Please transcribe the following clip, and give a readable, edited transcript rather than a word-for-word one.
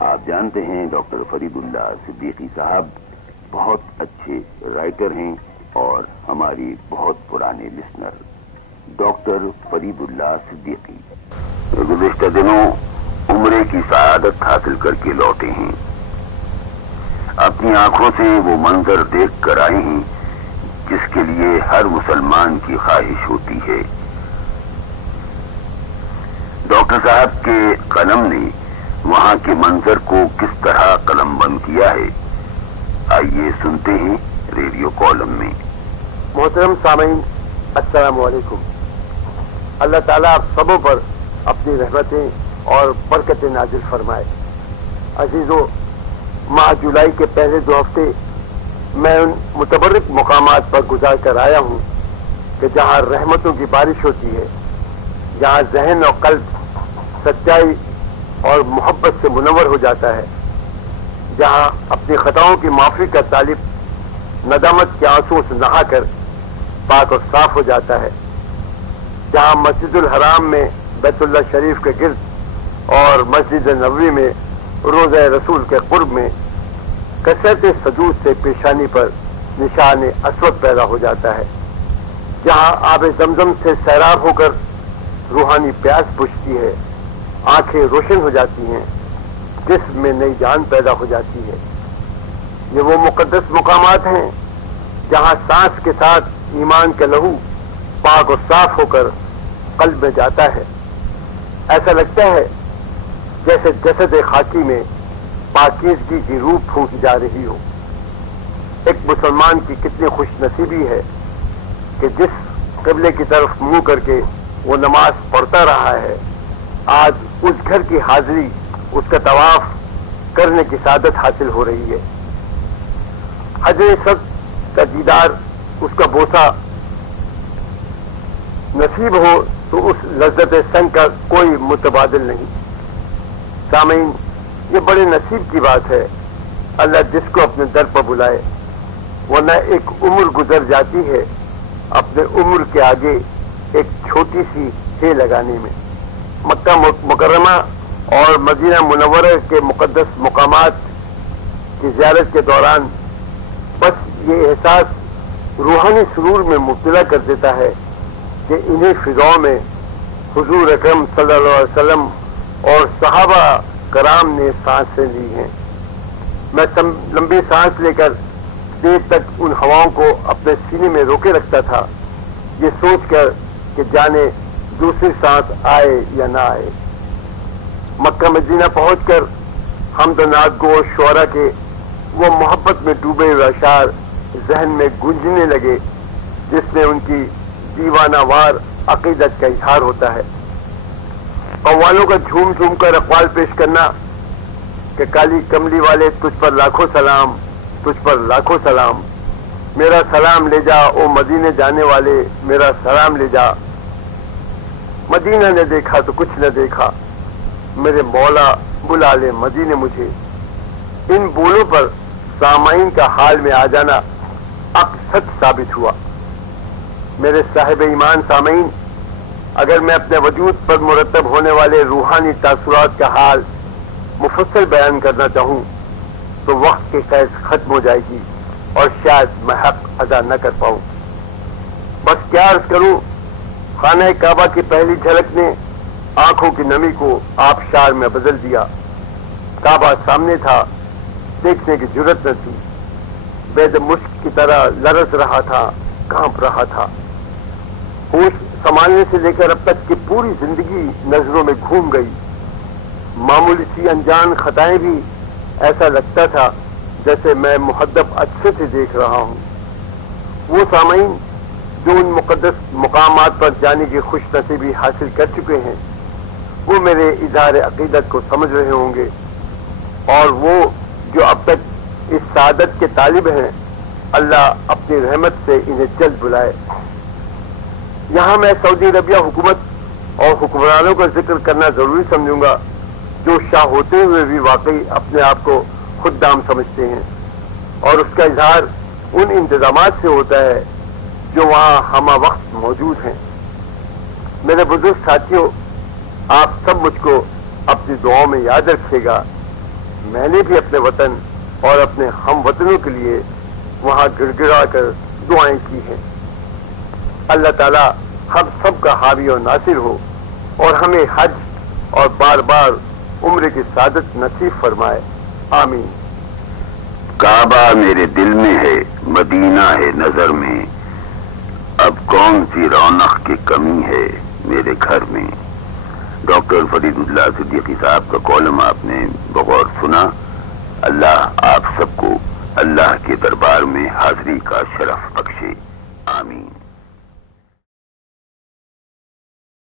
آپ جانتے ہیں ڈاکٹر فرید اللہ صدیقی صاحب بہت اچھے رائٹر ہیں اور ہماری بہت پرانے لسنر ڈاکٹر فرید اللہ صدیقی گزشتہ دنوں عمرے کی سعادت حاصل کر کے لوٹے ہیں. اپنی آنکھوں سے وہ منظر دیکھ کر آئے ہیں جس کے لیے ہر مسلمان کی خواہش ہوتی ہے. ڈاکٹر صاحب کے قلم نے وہاں کے منظر کو کس طرح قلم بند کیا ہے، آئیے سنتے ہیں ریڈیو کالم میں. محترم سامعین، السلام علیکم. اللہ تعالیٰ آپ سبوں پر اپنی رحمتیں اور برکتیں نازل فرمائے. عزیزو، ماہ جولائی کے پہلے 2 ہفتے میں ان متبرک مقامات پر گزار کر آیا ہوں کہ جہاں رحمتوں کی بارش ہوتی ہے، جہاں ذہن اور قلب سچائی اور محبت سے منور ہو جاتا ہے، جہاں اپنی خطاؤں کی معافی کا طالب ندامت کے آنسوؤں سے نہا کر پاک اور صاف ہو جاتا ہے، جہاں مسجد الحرام میں بیت اللہ شریف کے گرد اور مسجد نبوی میں روضہ رسول کے قرب میں کثرت سجود سے پیشانی پر نشان اسود پیدا ہو جاتا ہے، جہاں آب زمزم سے سیراب ہو کر روحانی پیاس بجھتی ہے، آنکھیں روشن ہو جاتی ہیں، جسم میں نئی جان پیدا ہو جاتی ہے. یہ وہ مقدس مقامات ہیں جہاں سانس کے ساتھ ایمان کا لہو پاک اور صاف ہو کر قلب میں جاتا ہے. ایسا لگتا ہے جیسے جسد خاکی میں پاکیزگی کی روح پھونکی جا رہی ہو. ایک مسلمان کی کتنی خوش نصیبی ہے کہ جس قبلے کی طرف منہ کر کے وہ نماز پڑھتا رہا ہے، آج اس گھر کی حاضری، اس کا طواف کرنے کی سعادت حاصل ہو رہی ہے. حجر اسود کا دیدار، اس کا بوسہ نصیب ہو تو اس لذت سنگ کا کوئی متبادل نہیں. سامعین، یہ بڑے نصیب کی بات ہے اللہ جس کو اپنے در پر بلائے، ورنہ ایک عمر گزر جاتی ہے اپنے عمر کے آگے ایک چھوٹی سی ہے لگانے میں. مکہ مکرمہ اور مدینہ منورہ کے مقدس مقامات کی زیارت کے دوران بس یہ احساس روحانی سرور میں مبتلا کر دیتا ہے کہ انہیں فضاؤں میں حضور اکرم صلی اللہ علیہ وسلم اور صحابہ کرام نے سانسیں لی ہیں. میں لمبی سانس لے کر دیر تک ان ہواؤں کو اپنے سینے میں روکے رکھتا تھا، یہ سوچ کر کہ جانے دوسری سانس آئے یا نہ آئے. مکہ مدینہ پہنچ کر حمد و نعت گو شعرا کے وہ محبت میں ڈوبے ہوئے اشعار ذہن میں گونجنے لگے جس میں ان کی دیوانہ وار عقیدت کا اظہار ہوتا ہے. قوالوں کا جھوم جھوم کر اقوال پیش کرنا کہ کالی کملی والے تجھ پر لاکھوں سلام، تجھ پر لاکھوں سلام، میرا سلام لے جا او مدینے جانے والے، میرا سلام لے جا. مدینہ نے دیکھا تو کچھ نہ دیکھا، میرے مولا بلا لے مدینے مجھے. ان بولوں پر سامعین کا حال میں آ جانا اقصد ثابت ہوا. میرے صاحب ایمان سامعین، اگر میں اپنے وجود پر مرتب ہونے والے روحانی تاثرات کا حال مفصل بیان کرنا چاہوں تو وقت کی قید ختم ہو جائے گی اور شاید میں حق ادا نہ کر پاؤں. بس کیا عرض کروں، خانہ کعبہ کی پہلی جھلک نے آنکھوں کی نمی کو آبشار میں بدل دیا. کعبہ سامنے تھا، دیکھنے کی جرت نہ تھی، بید مشک کی طرح لرز رہا تھا، کانپ رہا تھا. ہوش سنبھالنے سے لے کر اب تک کی پوری زندگی نظروں میں گھوم گئی. معمولی سی انجان خطائیں بھی ایسا لگتا تھا جیسے میں محدب اچھے سے دیکھ رہا ہوں. وہ سامعین جو ان مقدس مقامات پر جانے کی خوش نصیبی حاصل کر چکے ہیں وہ میرے اظہار عقیدت کو سمجھ رہے ہوں گے، اور وہ جو اب تک اس سعادت کے طالب ہیں اللہ اپنی رحمت سے انہیں جلد بلائے. یہاں میں سعودی عربیہ حکومت اور حکمرانوں کا ذکر کرنا ضروری سمجھوں گا جو شاہ ہوتے ہوئے بھی واقعی اپنے آپ کو خوددام سمجھتے ہیں، اور اس کا اظہار ان انتظامات سے ہوتا ہے جو وہاں ہمہ وقت موجود ہیں. میرے بزرگ ساتھیوں، آپ سب مجھ کو اپنی دعاؤں میں یاد رکھیے گا. میں نے بھی اپنے وطن اور اپنے ہم وطنوں کے لیے وہاں گڑ گڑا کر دعائیں کی ہیں۔ اللہ تعالیٰ ہم سب کا حاوی و ناصر ہو اور ہمیں حج اور بار بار عمرے کی سعادت نصیب فرمائے، آمین۔ کعبہ میرے دل میں ہے، مدینہ ہے نظر میں، اب کون سی رونق کی کمی ہے میرے گھر میں۔ ڈاکٹر فرید اللہ صدیقی صاحب کا کالم آپ نے بغور سنا۔ اللہ آپ سب کو اللہ کے دربار میں حاضری کا شرف